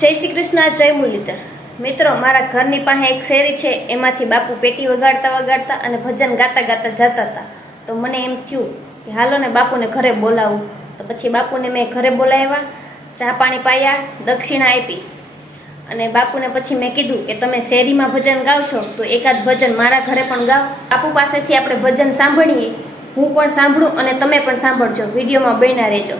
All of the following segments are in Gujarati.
જય શ્રી કૃષ્ણ, જય મુરલીધર. મિત્રો, મારા ઘરની પાસે એક શેરી છે, એમાંથી બાપુ પેટી વગાડતા વગાડતા અને ભજન ગાતા ગાતા જતા હતા. તો મને એમ થયું કે હાલો ને બાપુને ઘરે બોલાવું. તો પછી બાપુને મેં ઘરે બોલાવ્યા, ચા પાણી પાયા, દક્ષિણા આપી. અને બાપુને પછી મેં કીધું કે તમે શેરીમાં ભજન ગાવ છો, તો એકાદ ભજન મારા ઘરે પણ ગાઓ બાપુ પાસેથી આપણે ભજન સાંભળીએ. હું પણ સાંભળું અને તમે પણ સાંભળજો. વિડીયોમાં બન્યા રહેજો.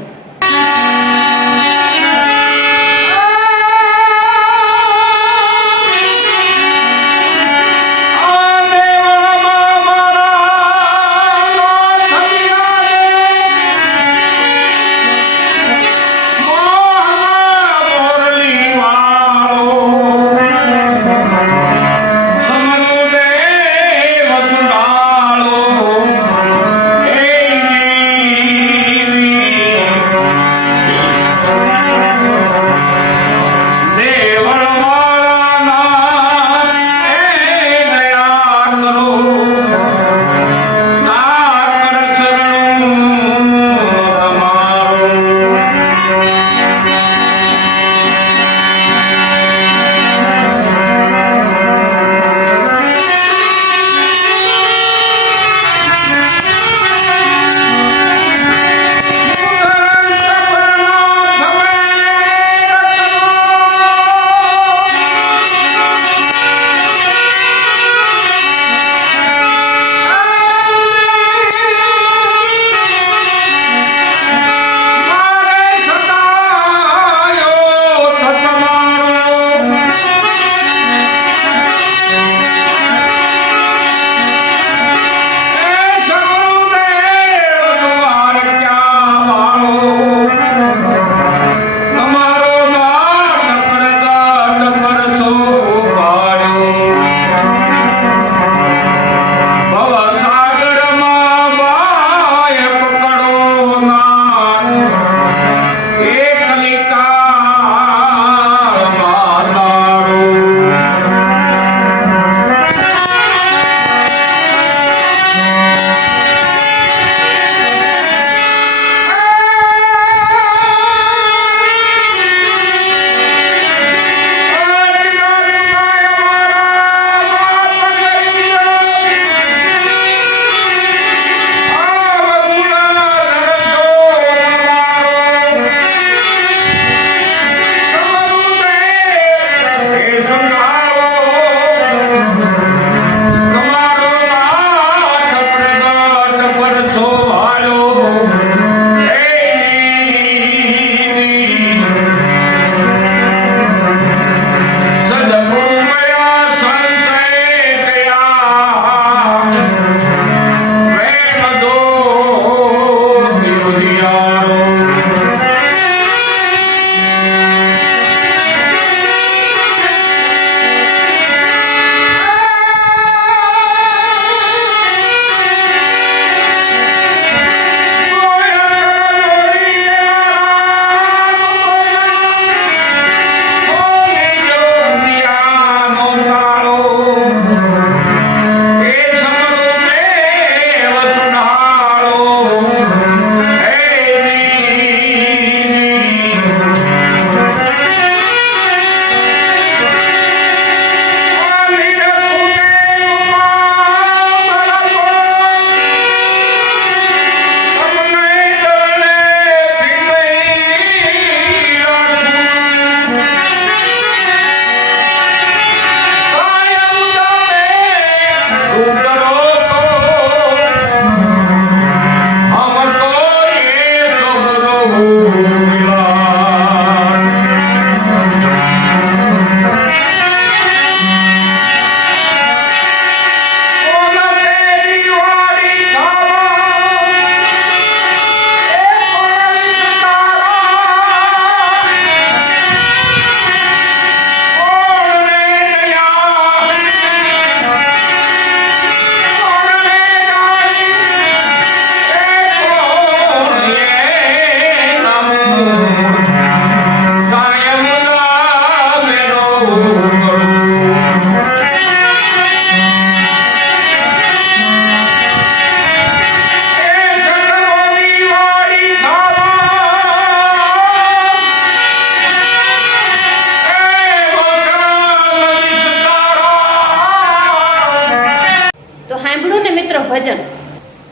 ભજન.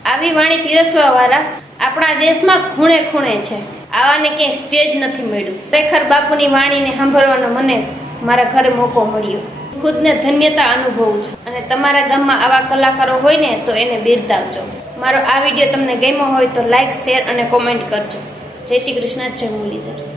આવી વાણી પીરસવા વાળા આપણા દેશમાં ખૂણે ખૂણે છે. આવાને ક્યાંય સ્ટેજ નથી મળ્યું. ખરેખર બાપુની વાણીને સાંભળવાનો મને મારા ઘરે મોકો મળ્યો. ખુદને ધન્યતા અનુભવું છું. અને તમારા ગામમાં આવા કલાકારો હોય ને તો એને બિરદાવજો. મારો આ વીડિયો તમને ગમ્યો હોય તો લાઈક શેર અને કોમેન્ટ કરજો. જય શ્રી કૃષ્ણ, જય મુરલીધર.